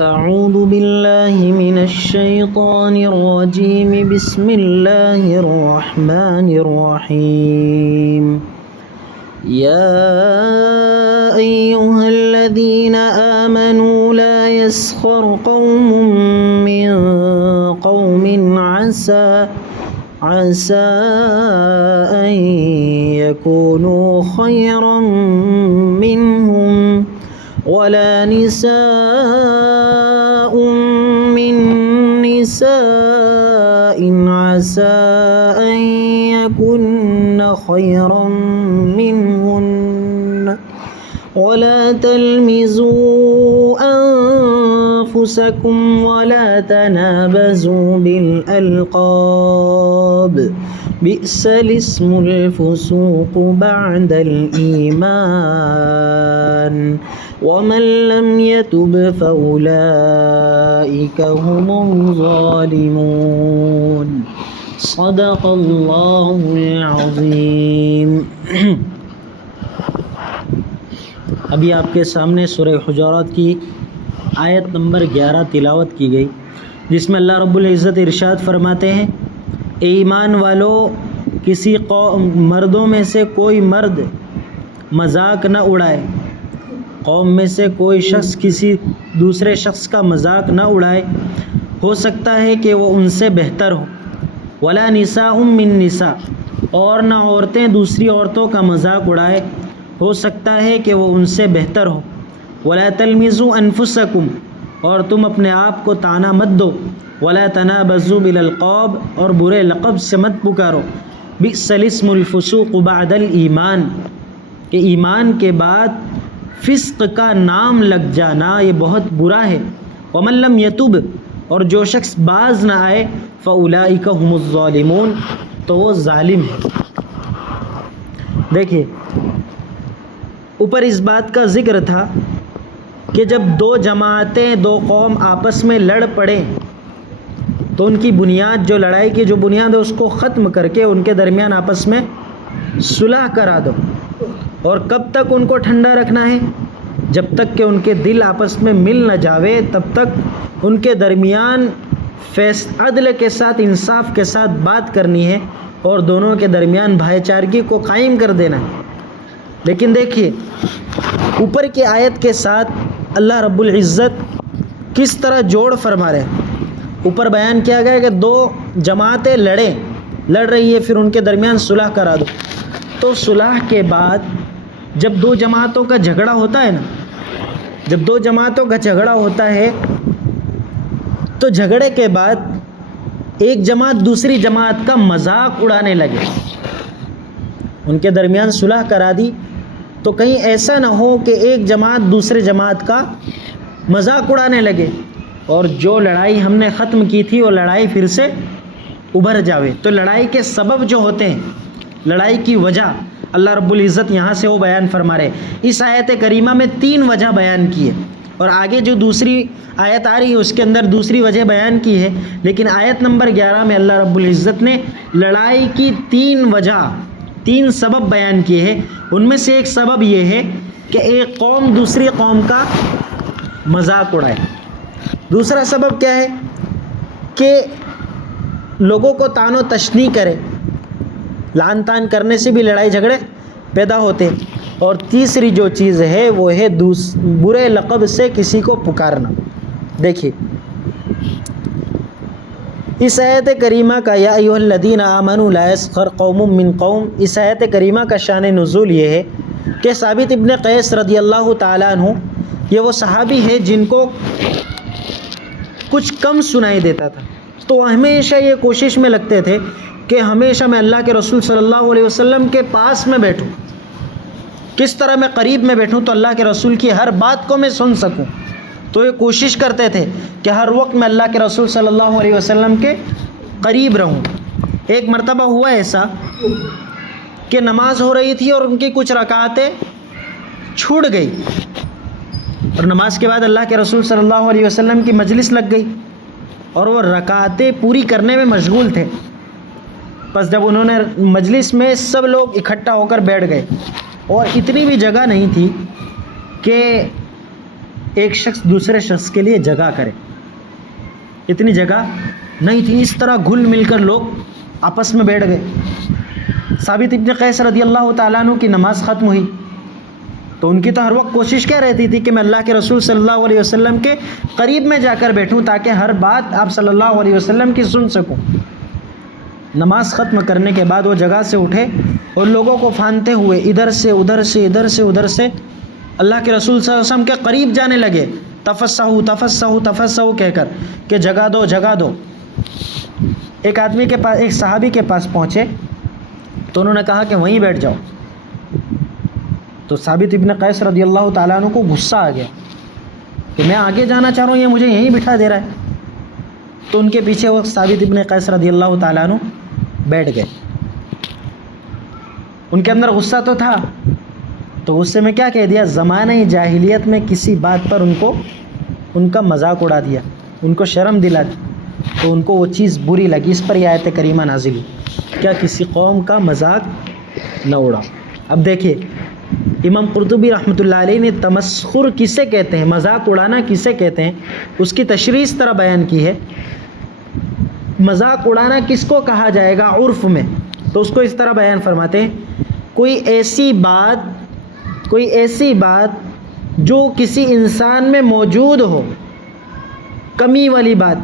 أعوذ بالله من الشيطان الرجيم بسم الله الرحمن الرحيم يا أيها الذين آمنوا لا يسخر قوم من قوم عسى أن يكونوا خيرا منهم ولا نساء من نساء عسى أن يكن خيرا منهن ولا تلمزوا أنفسكم ولا تنابزوا بالألقاب بئس الاسم الفسوق بعد الإيمان ومن لم يتب فأولئك هم الظالمون صدق اللہ العظیم۔ ابھی آپ کے سامنے سورہ حجرات کی آیت نمبر 11 تلاوت کی گئی، جس میں اللہ رب العزت ارشاد فرماتے ہیں، اے ایمان والو، کسی مردوں میں سے کوئی مرد مذاق نہ اڑائے، قوم میں سے کوئی شخص کسی دوسرے شخص کا مذاق نہ اڑائے، ہو سکتا ہے کہ وہ ان سے بہتر ہو، ولا نساء من نساء، اور نہ عورتیں دوسری عورتوں کا مذاق اڑائے، ہو سکتا ہے کہ وہ ان سے بہتر ہو، ولا تلمزوا انفسکم، اور تم اپنے آپ کو طعنہ مت دو، ولا تنابزوا بالالقاب، اور برے لقب سے مت پکارو، بئس الاسم الفسوق بعد الایمان، کہ ایمان کے بعد فسق کا نام لگ جانا یہ بہت برا ہے، ومن لم یتب، اور جو شخص باز نہ آئے، فاولئک هم الظالمون، تو وہ ظالم ہے۔ دیکھیے، اوپر اس بات کا ذکر تھا کہ جب دو جماعتیں، دو قوم آپس میں لڑ پڑے تو ان کی بنیاد، جو لڑائی کی جو بنیاد ہے، اس کو ختم کر کے ان کے درمیان آپس میں صلح کرا دو۔ اور کب تک ان کو ٹھنڈا رکھنا ہے؟ جب تک کہ ان کے دل آپس میں مل نہ جاوے، تب تک ان کے درمیان عدل کے ساتھ، انصاف کے ساتھ بات کرنی ہے اور دونوں کے درمیان بھائی چارگی کو قائم کر دینا ہے۔ لیکن دیکھیے، اوپر کی آیت کے ساتھ اللہ رب العزت کس طرح جوڑ فرما رہے ہیں۔ اوپر بیان کیا گیا کہ دو جماعتیں لڑ رہی ہے، پھر ان کے درمیان صلح کرا دو۔ تو صلح کے بعد جب دو جماعتوں کا جھگڑا ہوتا ہے نا، جب دو جماعتوں کا جھگڑا ہوتا ہے تو جھگڑے کے بعد ایک جماعت دوسری جماعت کا مذاق اڑانے لگے، ان کے درمیان صلح کرا دی، تو کہیں ایسا نہ ہو کہ ایک جماعت دوسرے جماعت کا مذاق اڑانے لگے اور جو لڑائی ہم نے ختم کی تھی وہ لڑائی پھر سے ابھر جاوے۔ تو لڑائی کے سبب جو ہوتے ہیں، لڑائی کی وجہ اللہ رب العزت یہاں سے وہ بیان فرما رہے۔ اس آیت کریمہ میں 3 وجہ بیان کی ہے، اور آگے جو دوسری آیت آ رہی ہے اس کے اندر دوسری وجہ بیان کی ہے، لیکن آیت نمبر 11 میں اللہ رب العزت نے لڑائی کی 3 وجہ، 3 سبب بیان کیے ہیں۔ ان میں سے ایک سبب یہ ہے کہ ایک قوم دوسری قوم کا مذاق اڑائے۔ دوسرا سبب کیا ہے کہ لوگوں کو طعن و تشنیع کرے، لعن طعن کرنے سے بھی لڑائی جھگڑے پیدا ہوتے ہیں۔ اور تیسری جو چیز ہے وہ ہے برے لقب سے کسی کو پکارنا۔ دیکھیے، اس آیت کریمہ کا یا ایھا الذین آمنوا لا یسخر قوم من قوم، اس آیت کریمہ کا شان نزول یہ ہے کہ ثابت ابن قیس رضی اللہ تعالیٰ عنہ، یہ وہ صحابی ہے جن کو کچھ کم سنائی دیتا تھا، تو ہمیشہ یہ کوشش میں لگتے تھے کہ ہمیشہ میں اللہ کے رسول صلی اللہ علیہ وسلم کے پاس میں بیٹھوں، کس طرح میں قریب میں بیٹھوں تو اللہ کے رسول کی ہر بات کو میں سن سکوں۔ تو یہ کوشش کرتے تھے کہ ہر وقت میں اللہ کے رسول صلی اللہ علیہ وسلم کے قریب رہوں۔ ایک مرتبہ ہوا ایسا کہ نماز ہو رہی تھی اور ان کی کچھ رکعتیں چھوٹ گئی، اور نماز کے بعد اللہ کے رسول صلی اللہ علیہ وسلم کی مجلس لگ گئی اور وہ رکعتیں پوری کرنے میں مشغول تھے۔ بس جب انہوں نے مجلس میں سب لوگ اکٹھا ہو کر بیٹھ گئے، اور اتنی بھی جگہ نہیں تھی کہ ایک شخص دوسرے شخص کے لیے جگہ کرے. اتنی جگہ نہیں تھی, اس طرح گھل مل کر لوگ آپس میں بیٹھ گئے. ثابت ابن قیس رضی اللہ تعالیٰ عنہ کی نماز ختم ہوئی تو ان کی تو ہر وقت کوشش کیا رہتی تھی کہ میں اللہ کے رسول صلی اللہ علیہ وسلم کے قریب میں جا کر بیٹھوں تاکہ ہر بات آپ صلی اللہ علیہ وسلم کی سن سکوں. نماز ختم کرنے کے بعد وہ جگہ سے اٹھے اور لوگوں کو پھاندتے ہوئے ادھر سے ادھر سے ادھر سے ادھر سے اللہ کے رسول صلی اللہ علیہ وسلم کے قریب جانے لگے, تفسحوا تفسحوا تفسحوا کہہ کر کہ جگہ دو جگہ دو. ایک آدمی کے پاس, ایک صحابی کے پاس پہنچے تو انہوں نے کہا کہ وہیں بیٹھ جاؤ. تو ثابت ابن قیس رضی اللہ تعالیٰ عنہ کو غصہ آ گیا کہ میں آگے جانا چاہ رہا ہوں, یہ مجھے یہیں بٹھا دے رہا ہے. تو ان کے پیچھے وہ ثابت ابن قیس رضی اللہ تعالیٰ عنہ بیٹھ گئے. ان کے اندر غصہ تو تھا, تو غصے میں کیا کہہ دیا, زمانہ جاہلیت میں کسی بات پر ان کا مذاق اڑا دیا, ان کو شرم دلا دی, تو ان کو وہ چیز بری لگی. اس پر یہ آیت کریمہ نازل ہوئی, کیا کسی قوم کا مذاق نہ اڑا. اب دیکھیے امام قرطبی رحمۃ اللہ علیہ نے تمسخر کسے کہتے ہیں, مذاق اڑانا کسے کہتے ہیں, اس کی تشریح اس طرح بیان کی ہے. مذاق اڑانا کس کو کہا جائے گا عرف میں, تو اس کو اس طرح بیان فرماتے ہیں, کوئی ایسی بات جو کسی انسان میں موجود ہو, کمی والی بات,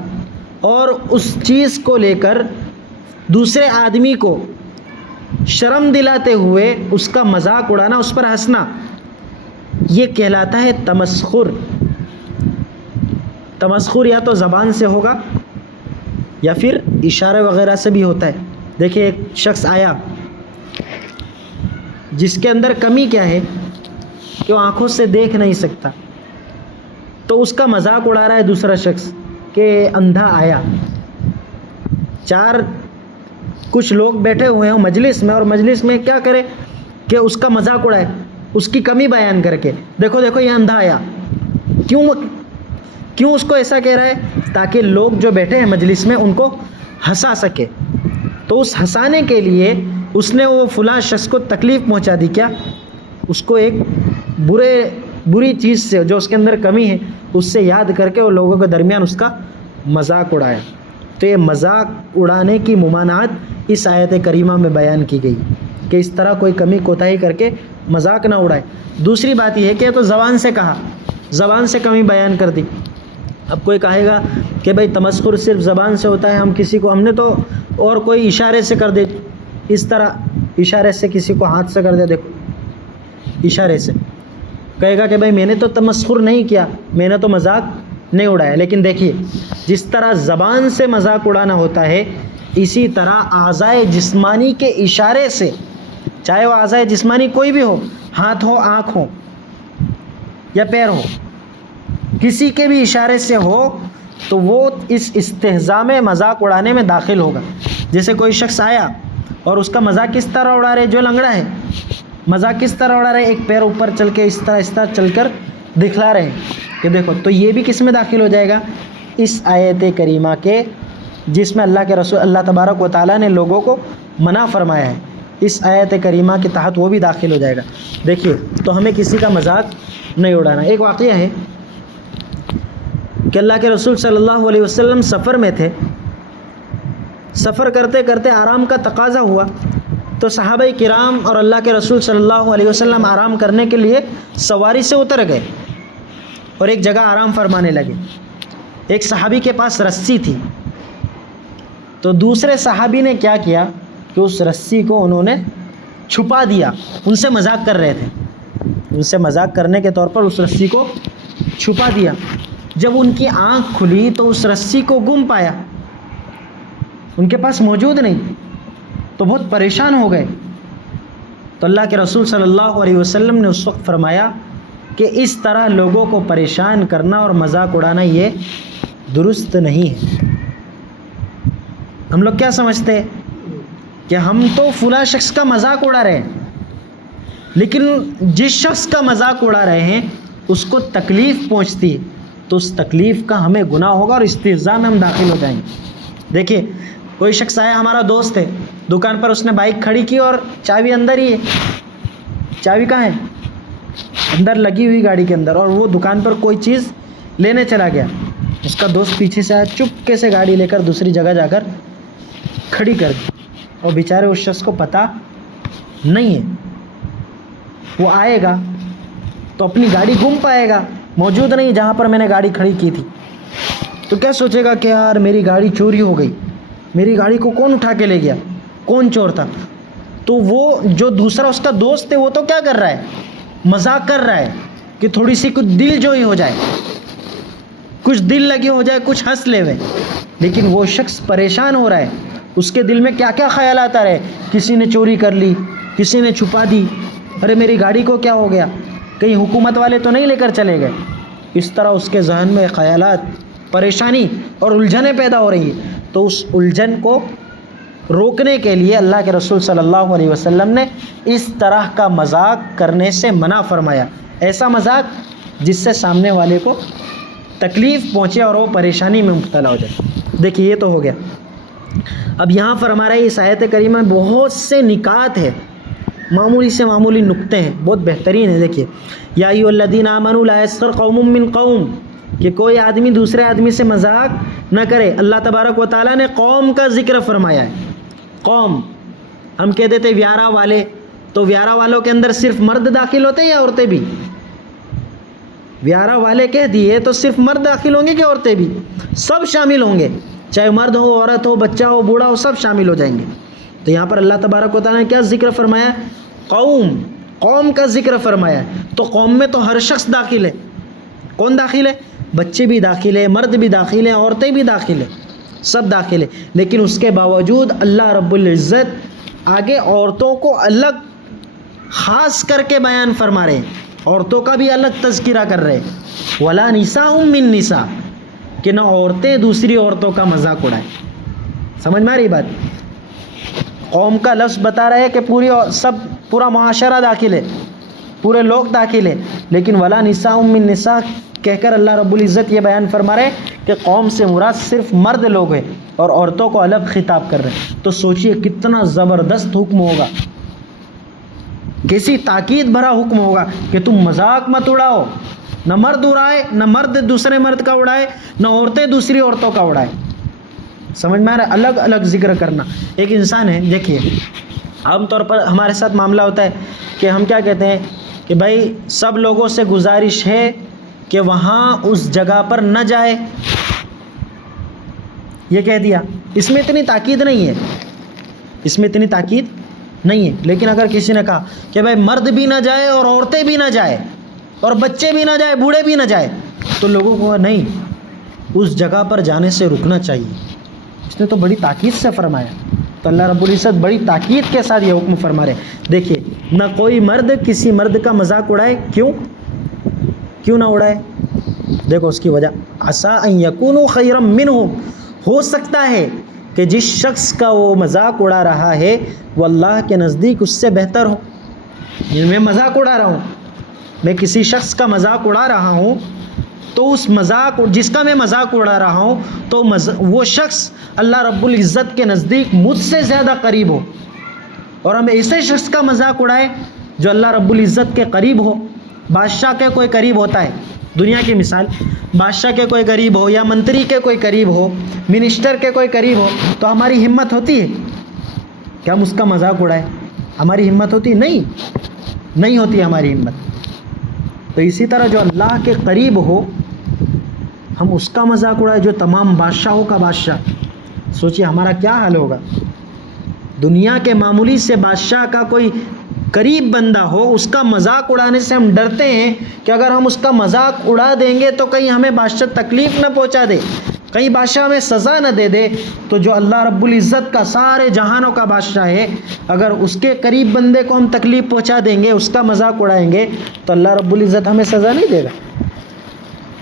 اور اس چیز کو لے کر دوسرے آدمی کو شرم دلاتے ہوئے اس کا مذاق اڑانا, اس پر ہنسنا, یہ کہلاتا ہے تمسخر. تمسخر یا تو زبان سے ہوگا یا پھر اشارے وغیرہ سے بھی ہوتا ہے. دیکھیں ایک شخص آیا جس کے اندر کمی کیا ہے کہ وہ آنکھوں سے دیکھ نہیں سکتا, تو اس کا مذاق اڑا رہا ہے دوسرا شخص کہ اندھا آیا. کچھ لوگ بیٹھے ہوئے ہیں مجلس میں, اور مجلس میں کیا کرے کہ اس کا مذاق اڑائے, اس کی کمی بیان کر کے, دیکھو دیکھو یہ اندھا آیا. کیوں اس کو ایسا کہہ رہا ہے, تاکہ لوگ جو بیٹھے ہیں مجلس میں ان کو ہنسا سکے. تو اس ہنسانے کے لیے اس نے وہ فلاں شخص کو تکلیف پہنچا دی. کیا اس کو ایک بری چیز سے جو اس کے اندر کمی ہے اس سے یاد کر کے وہ لوگوں کے درمیان اس کا مذاق اڑایا. تو یہ مذاق اڑانے کی ممانعت اس آیت کریمہ میں بیان کی گئی کہ اس طرح کوئی کمی کوتاہی کر کے مذاق نہ اڑائے. دوسری بات یہ ہے کہ تو زبان سے کہا, زبان سے کمی بیان کر دی. اب کوئی کہے گا کہ بھائی تمسخر صرف زبان سے ہوتا ہے, ہم نے تو اور کوئی اشارے سے کر دے, اس طرح اشارے سے کسی کو ہاتھ سے کر دے, دیکھو اشارے سے. کہے گا کہ بھائی میں نے تو تمسخر نہیں کیا, میں نے تو مذاق نہیں اڑایا. لیکن دیکھیے جس طرح زبان سے مذاق اڑانا ہوتا ہے, اسی طرح اعضائے جسمانی کے اشارے سے, چاہے وہ اعضائے جسمانی کوئی بھی ہو, ہاتھ ہو, آنکھ ہو یا پیر ہو, کسی کے بھی اشارے سے ہو تو وہ اس استہزاء میں مذاق اڑانے میں داخل ہوگا. جیسے کوئی شخص آیا اور اس کا مذاق کس طرح اڑا رہے, جو لنگڑا ہے مذاق کس طرح اڑا رہے, ایک پیر اوپر چل کے اس طرح چل کر دکھلا رہے ہیں کہ دیکھو, تو یہ بھی کس میں داخل ہو جائے گا, اس آیت کریمہ کے جس میں اللہ کے رسول اللہ تبارک و تعالیٰ نے لوگوں کو منع فرمایا ہے, اس آیت کریمہ کے تحت وہ بھی داخل ہو جائے گا. دیکھیے تو ہمیں کسی کا مذاق نہیں اڑانا. ایک واقعہ ہے کہ اللہ کے رسول صلی اللہ علیہ وسلم سفر میں تھے, سفر کرتے کرتے آرام کا تقاضا ہوا, تو صحابہ کرام اور اللہ کے رسول صلی اللہ علیہ وسلم آرام کرنے کے لیے سواری سے اتر گئے اور ایک جگہ آرام فرمانے لگے. ایک صحابی کے پاس رسی تھی, تو دوسرے صحابی نے کیا کیا کہ اس رسی کو انہوں نے چھپا دیا. ان سے مذاق کر رہے تھے, ان سے مذاق کرنے کے طور پر اس رسی کو چھپا دیا. جب ان کی آنکھ کھلی تو اس رسی کو گم پایا, ان کے پاس موجود نہیں, تو بہت پریشان ہو گئے. تو اللہ کے رسول صلی اللہ علیہ وسلم نے اس وقت فرمایا کہ اس طرح لوگوں کو پریشان کرنا اور مذاق اڑانا یہ درست نہیں ہے. ہم لوگ کیا سمجھتے ہیں کہ ہم تو فلاں شخص کا مذاق اڑا رہے ہیں, لیکن جس شخص کا مذاق اڑا رہے ہیں اس کو تکلیف پہنچتی ہے تو اس تکلیف کا ہمیں گناہ ہوگا اور استہزاء میں ہم داخل ہو جائیں گے. دیکھیے کوئی شخص آیا, ہمارا دوست ہے, دکان پر اس نے بائک کھڑی کی اور چابی اندر ہی ہے. چابی کہاں ہے, اندر لگی ہوئی گاڑی کے اندر، اور وہ دکان پر کوئی چیز لینے چلا گیا، اس کا دوست پیچھے سے آیا، چپکے سے گاڑی لے کر دوسری جگہ جا کر کھڑی کر دی، اور بیچارے اس شخص کو پتہ نہیں ہے، وہ آئے گا تو اپنی گاڑی گم پائے گا، موجود نہیں جہاں پر میں نے گاڑی کھڑی کی تھی، تو کیا سوچے گا کہ یار میری گاڑی چوری ہو گئی، میری گاڑی کو کون اٹھا کے لے گیا، کون چور تھا؟ تو وہ جو دوسرا اس کا دوست ہے وہ تو کیا کر رہا ہے، مذاق کر رہا ہے کہ تھوڑی سی کچھ دل جوئی ہو جائے، کچھ دل لگی ہو جائے، کچھ ہنس لے ہوئے، لیکن وہ شخص پریشان ہو رہا ہے، اس کے دل میں کیا کیا خیالات آ رہے، کسی نے چوری کر لی، کسی نے چھپا دی، ارے میری گاڑی کو کیا ہو گیا، کہیں حکومت والے تو نہیں لے کر چلے گئے۔ اس طرح اس کے ذہن میں خیالات، پریشانی اور الجھنیں پیدا ہو رہی ہیں، تو اس الجھن کو روکنے کے لیے اللہ کے رسول صلی اللہ علیہ وسلم نے اس طرح کا مذاق کرنے سے منع فرمایا، ایسا مذاق جس سے سامنے والے کو تکلیف پہنچے اور وہ پریشانی میں مبتلا ہو جائے۔ دیکھیے یہ تو ہو گیا، اب یہاں فرما رہا ہے اس آیت کریمہ میں بہت سے نکات ہے، معمولی سے معمولی نکتے ہیں، بہت بہترین ہے۔ دیکھیے یا ایھا الذین آمنوا لا یسخر قوم من قوم، کہ کوئی آدمی دوسرے آدمی سے مذاق نہ کرے۔ اللہ تبارک و تعالیٰ نے قوم کا ذکر فرمایا ہے، قوم، ہم کہتے تھے ویارہ والے، تو ویارہ والوں کے اندر صرف مرد داخل ہوتے ہیں یا عورتیں بھی؟ ویارہ والے کہہ دیے تو صرف مرد داخل ہوں گے کہ عورتیں بھی؟ سب شامل ہوں گے، چاہے مرد ہو، عورت ہو، بچہ ہو، بوڑھا ہو، سب شامل ہو جائیں گے۔ تو یہاں پر اللہ تبارک و تعالیٰ نے کیا ذکر فرمایا؟ قوم، قوم کا ذکر فرمایا ہے۔ تو قوم میں تو ہر شخص داخل ہے، کون داخل ہے؟ بچے بھی داخل ہے، مرد بھی داخل ہیں، عورتیں بھی داخل ہیں، سب داخل ہے، لیکن اس کے باوجود اللہ رب العزت آگے عورتوں کو الگ خاص کر کے بیان فرما رہے ہیں، عورتوں کا بھی الگ تذکرہ کر رہے ہیں، وَلَا نِسَاءٌ مِّن نِسَاء، کہ نہ عورتیں دوسری عورتوں کا مذاق اڑائیں۔ سمجھ میں آ رہی بات؟ قوم کا لفظ بتا رہے ہیں کہ پورا معاشرہ داخل ہے، پورے لوگ داخل ہیں، لیکن وَلَا نِسَاءٌ مِّن نِسَاء کہہ کر اللہ رب العزت یہ بیان فرما رہے ہیں کہ قوم سے مراد صرف مرد لوگ ہیں اور عورتوں کو الگ خطاب کر رہے ہیں۔ تو سوچئے کتنا زبردست حکم ہوگا، کیسی تاکید بھرا حکم ہوگا کہ تم مذاق مت اڑاؤ، نہ مرد اڑائے، نہ مرد دوسرے مرد کا اڑائے، نہ عورتیں دوسری عورتوں کا اڑائے۔ سمجھ میں آ رہا ہے؟ الگ الگ ذکر کرنا۔ ایک انسان ہے، دیکھیے عام طور پر ہمارے ساتھ معاملہ ہوتا ہے کہ ہم کیا کہتے ہیں کہ بھائی سب لوگوں سے گزارش ہے کہ وہاں اس جگہ پر نہ جائے، یہ کہہ دیا، اس میں اتنی تاکید نہیں ہے، اس میں اتنی تاکید نہیں ہے، لیکن اگر کسی نے کہا کہ بھائی مرد بھی نہ جائے اور عورتیں بھی نہ جائے اور بچے بھی نہ جائے، بوڑھے بھی نہ جائے، تو لوگوں کو نہیں، اس جگہ پر جانے سے رکنا چاہیے۔ اس نے تو بڑی تاکید سے فرمایا، تو اللہ رب العزت بڑی تاکید کے ساتھ یہ حکم فرما رہے ہیں۔ دیکھیے نہ کوئی مرد کسی مرد کا مذاق اڑائے، کیوں نہ اڑائے؟ دیکھو اس کی وجہ، عسیٰ ان یکونوا خیرا منہم، ہو سکتا ہے کہ جس شخص کا وہ مذاق اڑا رہا ہے وہ اللہ کے نزدیک اس سے بہتر ہو۔ میں مذاق اڑا رہا ہوں، میں کسی شخص کا مذاق اڑا رہا ہوں، تو اس مذاق جس کا میں مذاق اڑا رہا ہوں تو وہ شخص اللہ رب العزت کے نزدیک مجھ سے زیادہ قریب ہو، اور ہم ایسے شخص کا مذاق اڑائے جو اللہ رب العزت کے قریب ہو۔ بادشاہ کے کوئی قریب ہوتا ہے، دنیا کی مثال، بادشاہ کے کوئی قریب ہو یا منتری کے کوئی قریب ہو، منسٹر کے کوئی قریب ہو، تو ہماری ہمت ہوتی ہے کہ ہم اس کا مذاق اڑائیں؟ ہماری ہمت ہوتی؟ نہیں ہوتی ہماری ہمت۔ تو اسی طرح جو اللہ کے قریب ہو ہم اس کا مذاق اڑائیں، جو تمام بادشاہوں کا بادشاہ، سوچئے ہمارا کیا حال ہوگا۔ دنیا کے معمولی سے بادشاہ کا کوئی قریب بندہ ہو، اس کا مذاق اڑانے سے ہم ڈرتے ہیں کہ اگر ہم اس کا مذاق اڑا دیں گے تو کہیں ہمیں بادشاہ تکلیف نہ پہنچا دے، کہیں بادشاہ ہمیں سزا نہ دے دے۔ تو جو اللہ رب العزت کا سارے جہانوں کا بادشاہ ہے، اگر اس کے قریب بندے کو ہم تکلیف پہنچا دیں گے، اس کا مذاق اڑائیں گے، تو اللہ رب العزت ہمیں سزا نہیں دے گا۔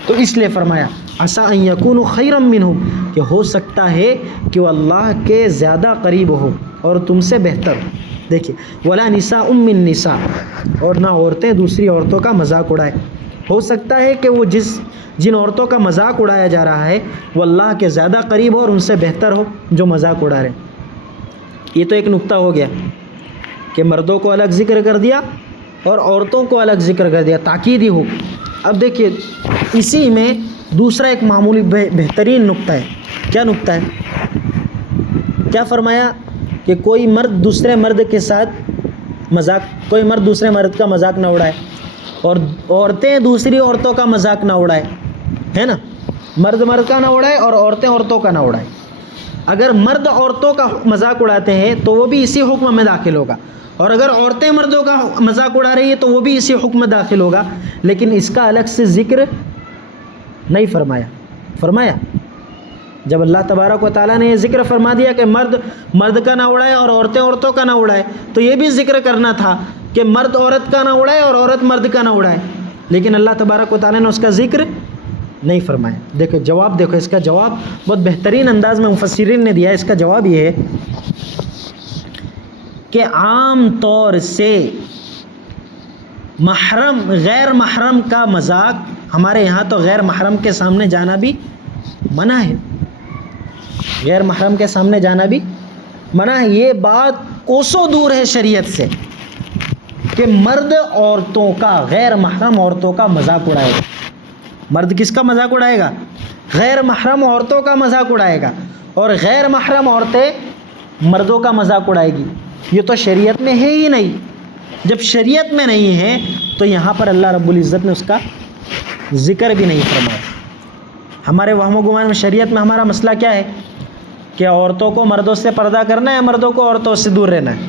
تو اس لیے فرمایا عسیٰ ان یکونوا خیرا منہم، کہ ہو سکتا ہے کہ وہ اللہ کے زیادہ قریب ہو اور تم سے بہتر ہو۔ دیکھیے ولا نساء من نساء، اور نہ عورتیں دوسری عورتوں کا مذاق اڑائے۔ ہو سکتا ہے کہ وہ جن عورتوں کا مذاق اڑایا جا رہا ہے وہ اللہ کے زیادہ قریب ہو اور ان سے بہتر ہو جو مذاق اڑا رہے ہیں۔ یہ تو ایک نقطہ ہو گیا کہ مردوں کو الگ ذکر کر دیا اور عورتوں کو الگ ذکر کر دیا، تاکیدی ہو۔ اب دیکھیے اسی میں دوسرا ایک معمولی بہترین نقطہ ہے۔ کیا نقطہ ہے؟ کیا فرمایا کہ کوئی مرد دوسرے مرد کے ساتھ کوئی مرد دوسرے مرد کا مذاق نہ اڑائے، اور عورتیں دوسری عورتوں کا مذاق نہ اڑائے، ہے نا؟ مرد مرد کا نہ اڑائے اور عورتیں عورتوں کا نہ اڑائے۔ اگر مرد عورتوں کا مذاق اڑاتے ہیں تو وہ بھی اسی حکم میں داخل ہوگا، اور اگر عورتیں مردوں کا مذاق اڑا رہی ہے تو وہ بھی اسی حکم میں داخل ہوگا، لیکن اس کا الگ سے ذکر نہیں فرمایا۔ جب اللہ تبارک و تعالیٰ نے یہ ذکر فرما دیا کہ مرد مرد کا نہ اڑائے اور عورتیں عورتوں کا نہ اڑائے، تو یہ بھی ذکر کرنا تھا کہ مرد عورت کا نہ اڑائے اور عورت مرد کا نہ اڑائے، لیکن اللہ تبارک و تعالیٰ نے اس کا ذکر نہیں فرمایا۔ دیکھو جواب، دیکھو اس کا جواب بہت بہترین انداز میں مفسرین نے دیا ہے۔ اس کا جواب یہ ہے کہ عام طور سے محرم غیر محرم کا مذاق، ہمارے یہاں تو غیر محرم کے سامنے جانا بھی منع ہے، غیر محرم کے سامنے جانا بھی منع ہے۔ یہ بات کوسوں دور ہے شریعت سے کہ مرد عورتوں کا، غیر محرم عورتوں کا مذاق اڑائے گا۔ مرد کس کا مذاق اڑائے گا؟ غیر محرم عورتوں کا مذاق اڑائے گا، اور غیر محرم عورتیں مردوں کا مذاق اڑائے گی۔ یہ تو شریعت میں ہے ہی نہیں۔ جب شریعت میں نہیں ہے تو یہاں پر اللہ رب العزت نے اس کا ذکر بھی نہیں فرمایا۔ ہمارے وہم و گمان میں شریعت میں ہمارا مسئلہ کیا ہے کہ عورتوں کو مردوں سے پردہ کرنا ہے، مردوں کو عورتوں سے دور رہنا ہے۔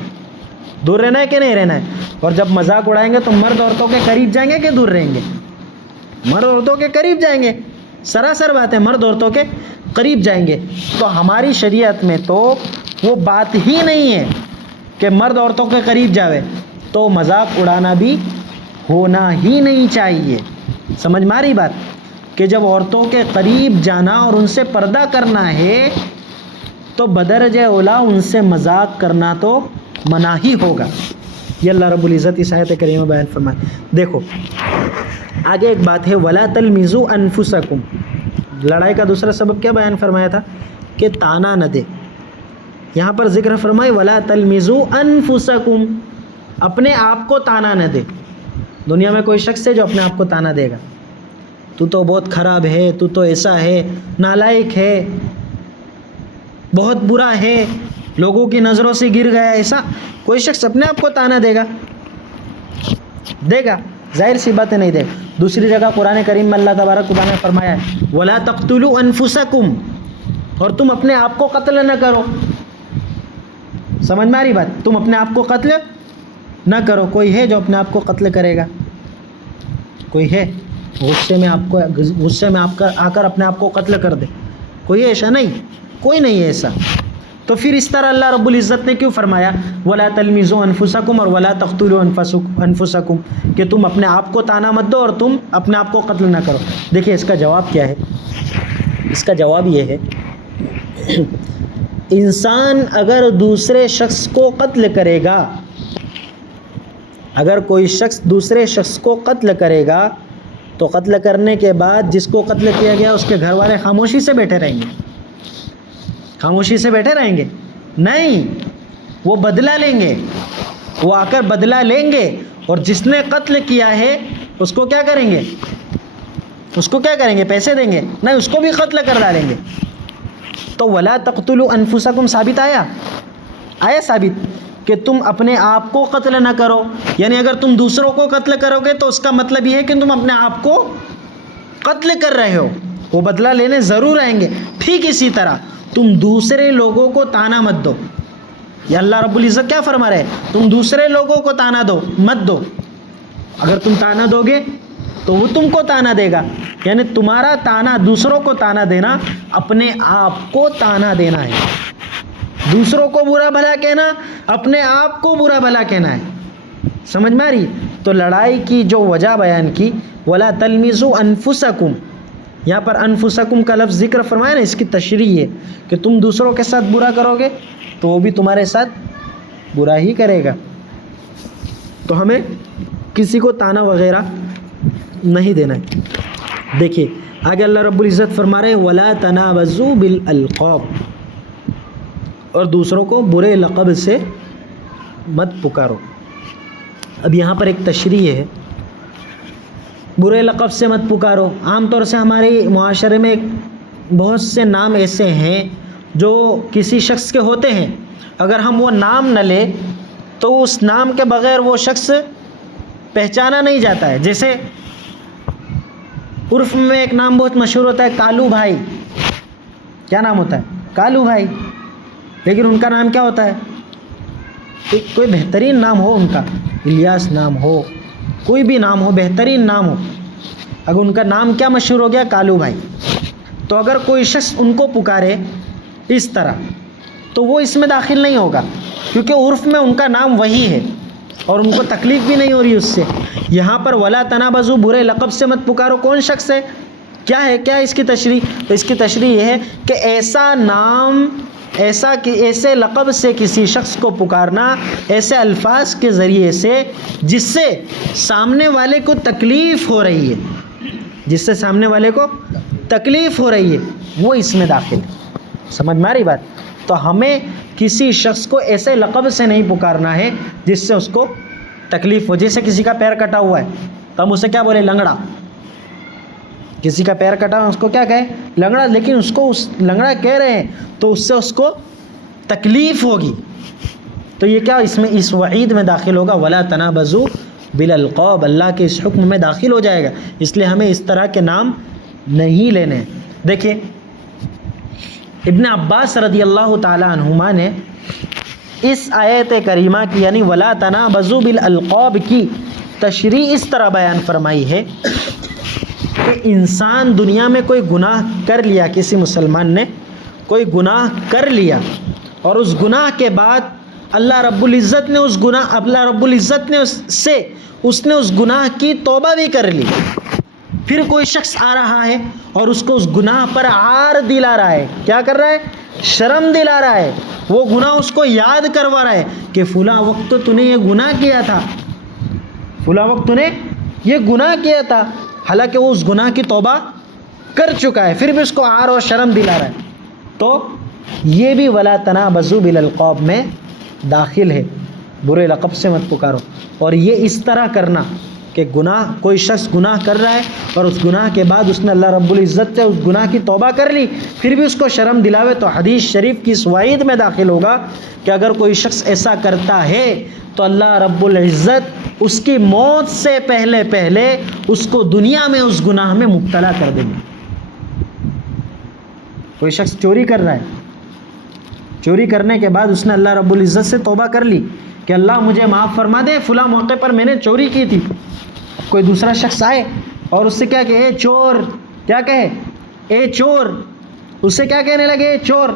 دور رہنا ہے کہ نہیں رہنا ہے؟ اور جب مذاق اڑائیں گے تو مرد عورتوں کے قریب جائیں گے کہ دور رہیں گے؟ مرد عورتوں کے قریب جائیں گے، سراسر بات ہے، مرد عورتوں کے قریب جائیں گے۔ تو ہماری شریعت میں تو وہ بات ہی نہیں ہے کہ مرد عورتوں کے قریب جاوے، تو مذاق اڑانا بھی ہونا ہی نہیں چاہیے۔ سمجھ میں آ رہی بات؟ کہ جب عورتوں کے قریب جانا اور ان سے پردہ کرنا ہے تو بدرجہ اولا ان سے مذاق کرنا تو منع ہی ہوگا۔ یہ اللہ رب العزت اس آیت کریمہ بیان فرمائے۔ دیکھو آگے ایک بات ہے، وَلَا تَلْمِزُوا أَنفُسَكُمْ۔ لڑائی کا دوسرا سبب کیا بیان فرمایا تھا؟ کہ تانا نہ دے۔ یہاں پر ذکر فرمائے وَلَا تَلْمِزُوا أَنفُسَكُمْ، اپنے آپ کو تانا نہ دے۔ دنیا میں کوئی شخص ہے جو اپنے آپ کو تانا دے گا، تو بہت خراب ہے، تو ایسا ہے، نالائق ہے، بہت برا ہے، لوگوں کی نظروں سے گر گیا، ایسا کوئی شخص اپنے آپ کو تانا دے گا؟ دے گا؟ ظاہر سی بات ہے نہیں دے گا۔ دوسری جگہ قرآن کریم میں اللہ تبارک و تعالیٰ نے فرمایا ہے وَلَا تَقْتُلُوا أَنفُسَكُمْ، اور تم اپنے آپ کو قتل نہ کرو۔ سمجھ میں آ رہی بات؟ تم اپنے آپ کو قتل نہ کرو۔ کوئی ہے جو اپنے آپ کو قتل کرے گا؟ کوئی ہے غصے میں آپ کا آ کر اپنے آپ کو قتل کر دے؟ کوئی ایسا نہیں، کوئی نہیں ہے ایسا۔ تو پھر اس طرح اللہ رب العزت نے کیوں فرمایا وَلَا تَلْمِزُوا أَنفُسَكُمْ اور وَلَا تَقْتُلُوا أَنفُسَكُمْ، کہ تم اپنے آپ کو تانا مت دو اور تم اپنے آپ کو قتل نہ کرو؟ دیکھیے اس کا جواب کیا ہے۔ اس کا جواب یہ ہے انسان اگر دوسرے شخص کو قتل کرے گا، اگر کوئی شخص دوسرے شخص کو قتل کرے گا تو قتل کرنے کے بعد جس کو قتل کیا گیا اس کے گھر والے خاموشی سے بیٹھے رہیں گے؟ خاموشی سے بیٹھے رہیں گے؟ نہیں، وہ بدلہ لیں گے، وہ آ کر بدلہ لیں گے، اور جس نے قتل کیا ہے اس کو کیا کریں گے؟ اس کو کیا کریں گے؟ پیسے دیں گے؟ نہیں، اس کو بھی قتل کر ڈالیں گے۔ تو وَلَا تَقْتُلُوا أَنفُسَكُمْ ثابت آیا ثابت کہ تم اپنے آپ کو قتل نہ کرو، یعنی اگر تم دوسروں کو قتل کرو گے تو اس کا مطلب یہ ہے کہ تم اپنے آپ کو قتل کر رہے ہو، وہ بدلہ لینے ضرور آئیں گے۔ ٹھیک اسی طرح تم دوسرے لوگوں کو تانا مت دو۔ یہ اللہ رب العزت کیا فرما رہے ہیں؟ تم دوسرے لوگوں کو تانا مت دو۔ اگر تم تانا دو گے تو وہ تم کو تانا دے گا، یعنی تمہارا تانا دوسروں کو تانا دینا اپنے آپ کو تانا دینا ہے۔ دوسروں کو برا بھلا کہنا اپنے آپ کو برا بھلا کہنا ہے۔ سمجھ میں آ رہی؟ تو لڑائی کی جو وجہ بیان کی وَلَا تَلْمِزُوا أَنفُسَكُمْ، یہاں پر انفسکم کا لفظ ذکر فرمایا نا، اس کی تشریح ہے کہ تم دوسروں کے ساتھ برا کرو گے تو وہ بھی تمہارے ساتھ برا ہی کرے گا۔ تو ہمیں کسی کو تانا وغیرہ نہیں دینا ہے۔ دیکھیے آگے اللہ رب العزت فرما رہے وَلَا تَنَابَزُوا بِالْأَلْقَابِ، اور دوسروں کو برے لقب سے مت پکارو۔ اب یہاں پر ایک تشریح ہے، برے لقب سے مت پکارو۔ عام طور سے ہمارے معاشرے میں بہت سے نام ایسے ہیں جو کسی شخص کے ہوتے ہیں، اگر ہم وہ نام نہ لیں تو اس نام کے بغیر وہ شخص پہچانا نہیں جاتا ہے۔ جیسے عرف میں ایک نام بہت مشہور ہوتا ہے، کالو بھائی۔ کیا نام ہوتا ہے؟ کالو بھائی۔ لیکن ان کا نام کیا ہوتا ہے؟ کوئی بہترین نام ہو ان کا، الیاس نام ہو، کوئی بھی نام ہو، بہترین نام ہو، اگر ان کا نام کیا مشہور ہو گیا؟ کالو بھائی۔ تو اگر کوئی شخص ان کو پکارے اس طرح تو وہ اس میں داخل نہیں ہوگا، کیونکہ عرف میں ان کا نام وہی ہے اور ان کو تکلیف بھی نہیں ہو رہی اس سے۔ یہاں پر ولا تنابزو، برے لقب سے مت پکارو، کون شخص ہے؟ کیا ہے؟ کیا اس کی تشریح؟ تو اس کی تشریح یہ ہے کہ ایسا نام، ایسے لقب سے کسی شخص کو پکارنا، ایسے الفاظ کے ذریعے سے جس سے سامنے والے کو تکلیف ہو رہی ہے، جس سے سامنے والے کو تکلیف ہو رہی ہے، وہ اس میں داخل ہے۔ سمجھ میں آ رہی بات؟ تو ہمیں کسی شخص کو ایسے لقب سے نہیں پکارنا ہے جس سے اس کو تکلیف ہو۔ جیسے کسی کا پیر کٹا ہوا ہے تو ہم اسے کیا بولے؟ لنگڑا۔ کسی کا پیر کٹا ہوا اس کو کیا کہے؟ لنگڑا۔ لیکن اس کو اس لنگڑا کہہ رہے ہیں تو اس سے اس کو تکلیف ہوگی، تو یہ کیا اس میں اس وعید میں داخل ہوگا، ولا تنابزوا بالالقاب، اللہ کے اس حکم میں داخل ہو جائے گا۔ اس لیے ہمیں اس طرح کے نام نہیں لینے۔ دیکھیں ابن عباس رضی اللہ تعالی عنہما نے اس آیت کریمہ کی یعنی ولا تنابزوا بالالقاب کی تشریح اس طرح بیان فرمائی ہے کہ انسان دنیا میں کوئی گناہ کر لیا، کسی مسلمان نے کوئی گناہ کر لیا، اور اس گناہ کے بعد اللہ رب العزت نے اس گناہ کی توبہ بھی کر لی، پھر کوئی شخص آ رہا ہے اور اس کو اس گناہ پر عار دلا رہا ہے۔ کیا کر رہا ہے؟ شرم دلا رہا ہے، وہ گناہ اس کو یاد کروا رہا ہے کہ فلاں وقت تو نے یہ گناہ کیا تھا، فلاں وقت تو نے یہ گناہ کیا تھا، حالانکہ وہ اس گناہ کی توبہ کر چکا ہے، پھر بھی اس کو عار اور شرم دلا رہا ہے۔ تو یہ بھی ولا تنابزوا بالالقاب میں داخل ہے، برے لقب سے مت پکارو۔ اور یہ اس طرح کرنا کہ کوئی شخص گناہ کر رہا ہے اور اس گناہ کے بعد اس نے اللہ رب العزت سے اس گناہ کی توبہ کر لی، پھر بھی اس کو شرم دلاوے، تو حدیث شریف کی اس وعید میں داخل ہوگا کہ اگر کوئی شخص ایسا کرتا ہے تو اللہ رب العزت اس کی موت سے پہلے اس کو دنیا میں اس گناہ میں مبتلا کر دیں گے۔ کوئی شخص چوری کر رہا ہے، چوری کرنے کے بعد اس نے اللہ رب العزت سے توبہ کر لی کہ اللہ مجھے معاف فرما دے، فلاں موقع پر میں نے چوری کی تھی۔ کوئی دوسرا شخص آئے اور اس سے کیا کہے؟ اے چور، کیا کہے؟ اے چور، اس سے کیا کہنے لگے؟ اے چور،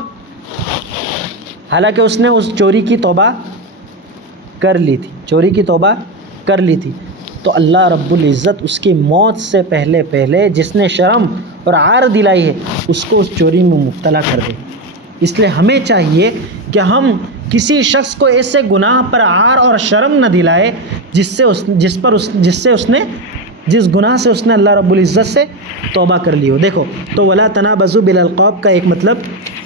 حالانکہ اس نے اس چوری کی توبہ کر لی تھی، چوری کی توبہ کر لی تھی۔ تو اللہ رب العزت اس کی موت سے پہلے جس نے شرم اور عار دلائی ہے اس کو اس چوری میں مبتلا کر دے۔ اس لیے ہمیں چاہیے کہ ہم کسی شخص کو ایسے گناہ پر عار اور شرم نہ دلائے جس گناہ سے اس نے اللہ رب العزت سے توبہ کر لی ہو۔ دیکھو تو ولا تنابزوا بالالقاب کا ایک مطلب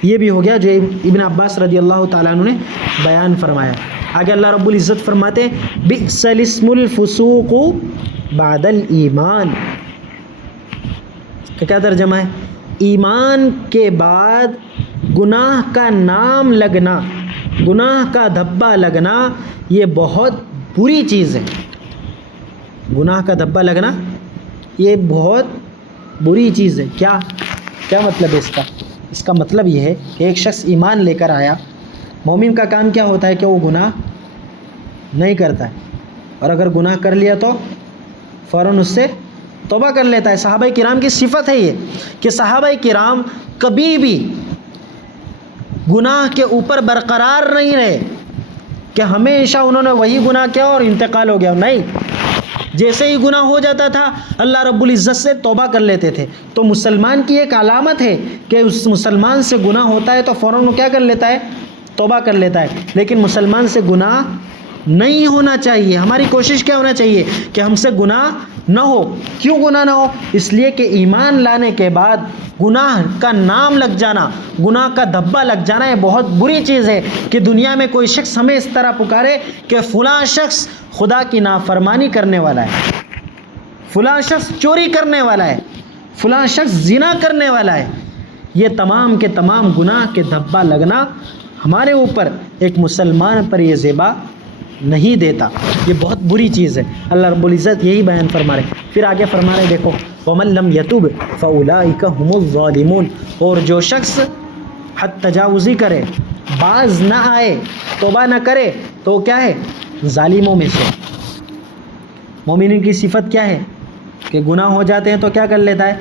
یہ بھی ہو گیا جو ابن عباس رضی اللہ تعالیٰ عنہ نے بیان فرمایا۔ آگے اللہ رب العزت فرماتے ہیں بئس الاسم الفسوق بعد الایمان، کیا ترجمہ ہے؟ ایمان کے بعد گناہ کا نام لگنا، گناہ کا دھبا لگنا یہ بہت بری چیز ہے۔ گناہ کا دھبا لگنا یہ بہت بری چیز ہے۔ کیا مطلب ہے اس کا؟ اس کا مطلب یہ ہے کہ ایک شخص ایمان لے کر آیا، مومن کا کام کیا ہوتا ہے کہ وہ گناہ نہیں کرتا ہے، اور اگر گناہ کر لیا تو فوراً اس سے توبہ کر لیتا ہے۔ صحابہ کرام کی صفت ہے یہ کہ صحابہ کرام کبھی بھی گناہ کے اوپر برقرار نہیں رہے کہ ہمیشہ انہوں نے وہی گناہ کیا اور انتقال ہو گیا، نہیں، جیسے ہی گناہ ہو جاتا تھا اللہ رب العزت سے توبہ کر لیتے تھے۔ تو مسلمان کی ایک علامت ہے کہ اس مسلمان سے گناہ ہوتا ہے تو فوراً وہ کیا کر لیتا ہے؟ توبہ کر لیتا ہے۔ لیکن مسلمان سے گناہ نہیں ہونا چاہیے، ہماری کوشش کیا ہونا چاہیے کہ ہم سے گناہ نہ ہو. کیوں گناہ نہ ہو؟ اس لیے کہ ایمان لانے کے بعد گناہ کا نام لگ جانا، گناہ کا دھبا لگ جانا، یہ بہت بری چیز ہے کہ دنیا میں کوئی شخص ہمیں اس طرح پکارے کہ فلاں شخص خدا کی نافرمانی کرنے والا ہے، فلاں شخص چوری کرنے والا ہے، فلاں شخص زنا کرنے والا ہے. یہ تمام کے تمام گناہ کے دھبا لگنا ہمارے اوپر ایک مسلمان پر یہ زیبا نہیں دیتا، یہ بہت بری چیز ہے. اللہ رب العزت یہی بیان فرما رہے. پھر آگے فرما رہے دیکھو وَمَن لَّمْ يَتُبْ فَأُولَٰئِكَ هُمُ الظَّالِمُونَ، اور جو شخص حد تجاوزی کرے، باز نہ آئے، توبہ نہ کرے، تو کیا ہے؟ ظالموں میں سے. مومنین کی صفت کیا ہے؟ کہ گناہ ہو جاتے ہیں تو کیا کر لیتا ہے؟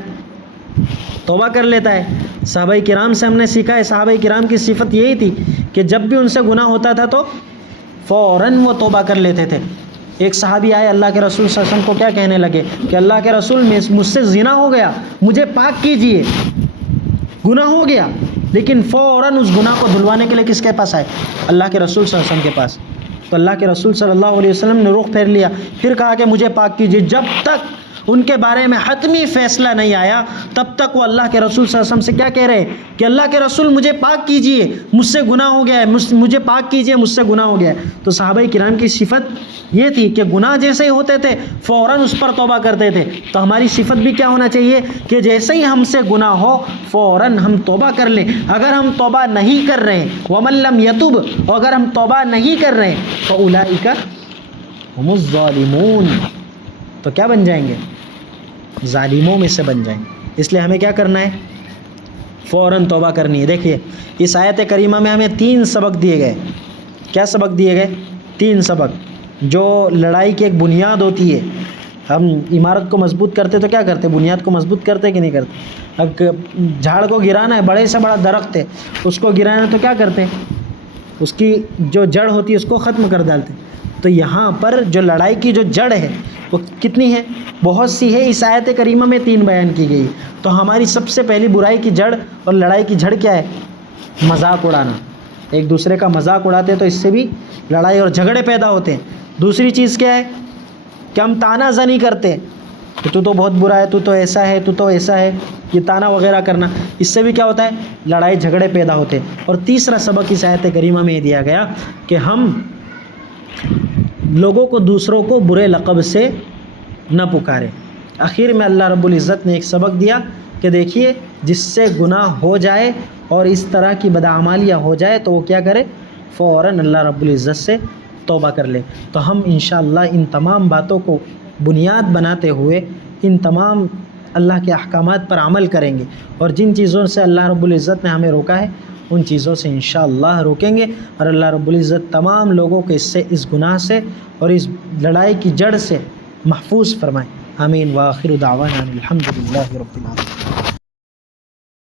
توبہ کر لیتا ہے. صحابہ کرام سے ہم نے سیکھا ہے، صحابہ کرام کی صفت یہی تھی کہ جب بھی ان سے گناہ ہوتا تھا تو فوراً وہ توبہ کر لیتے تھے. ایک صحابی آئے اللہ کے رسول صلی اللہ علیہ وسلم کو کیا کہنے لگے کہ اللہ کے رسول مجھ سے زنا ہو گیا، مجھے پاک کیجئے. گناہ ہو گیا، لیکن فوراً اس گناہ کو دھلوانے کے لیے کس کے پاس آئے؟ اللہ کے رسول صلی اللہ علیہ وسلم کے پاس. تو اللہ کے رسول صلی اللہ علیہ وسلم نے رخ پھیر لیا، پھر کہا کہ مجھے پاک کیجئے. جب تک ان کے بارے میں حتمی فیصلہ نہیں آیا تب تک وہ اللہ کے رسول صلی اللہ علیہ وسلم سے کیا کہہ رہے کہ اللہ کے رسول مجھے پاک کیجئے، مجھ سے گناہ ہو گیا ہے، مجھے پاک کیجئے، مجھ سے گناہ ہو گیا ہے. تو صحابہ کرام کی صفت یہ تھی کہ گناہ جیسے ہی ہوتے تھے فوراً اس پر توبہ کرتے تھے. تو ہماری صفت بھی کیا ہونا چاہیے کہ جیسے ہی ہم سے گناہ ہو فوراً ہم توبہ کر لیں. اگر ہم توبہ نہیں کر رہے ہیں وَمَن لَّمْ يَتُبْ، اگر ہم توبہ نہیں کر رہے ہیں فَأُولَٰئِكَ هُمُ الظَّالِمُونَ، تو کیا بن جائیں گے؟ ظالموں میں سے بن جائیں. اس لیے ہمیں کیا کرنا ہے؟ فوراً توبہ کرنی ہے. دیکھیے اس آیت کریمہ میں ہمیں 3 سبق دیے گئے. کیا سبق دیے گئے؟ 3 سبق جو لڑائی کی ایک بنیاد ہوتی ہے. ہم عمارت کو مضبوط کرتے تو کیا کرتے؟ بنیاد کو مضبوط کرتے کہ نہیں کرتے؟ اب جھاڑ کو گرانا ہے، بڑے سے بڑا درخت ہے، اس کو گرانا تو کیا کرتے ہیں؟ اس کی جو جڑ ہوتی ہے اس کو ختم کر ڈالتے ہیں. تو یہاں پر جو لڑائی کی جو جڑ ہے وہ کتنی ہے؟ بہت سی ہے. اس آیت کریمہ میں 3 بیان کی گئی. تو ہماری سب سے پہلی برائی کی جڑ اور لڑائی کی جڑ کیا ہے؟ مذاق اڑانا. ایک دوسرے کا مذاق اڑاتے تو اس سے بھی لڑائی اور جھگڑے پیدا ہوتے ہیں. دوسری چیز کیا ہے کہ ہم تانا زنی کرتے کہ تو بہت برا ہے، تو ایسا ہے، تو ایسا ہے، یہ تانا وغیرہ کرنا، اس سے بھی کیا ہوتا ہے؟ لڑائی جھگڑے پیدا ہوتے ہیں. اور تیسرا سبق اس آیت کریمہ میں دیا گیا کہ ہم لوگوں کو دوسروں کو برے لقب سے نہ پکارے. آخر میں اللہ رب العزت نے ایک سبق دیا کہ دیکھیے جس سے گناہ ہو جائے اور اس طرح کی بدعمالیاں ہو جائے تو وہ کیا کرے؟ فوراً اللہ رب العزت سے توبہ کر لے. تو ہم انشاءاللہ ان تمام باتوں کو بنیاد بناتے ہوئے ان تمام اللہ کے احکامات پر عمل کریں گے، اور جن چیزوں سے اللہ رب العزت نے ہمیں روکا ہے ان چیزوں سے انشاءاللہ روکیں گے، اور اللہ رب العزت تمام لوگوں کو اس گناہ سے اور اس لڑائی کی جڑ سے محفوظ فرمائیں. آمین. وآخر دعوانا الحمدللہ رب العالمین.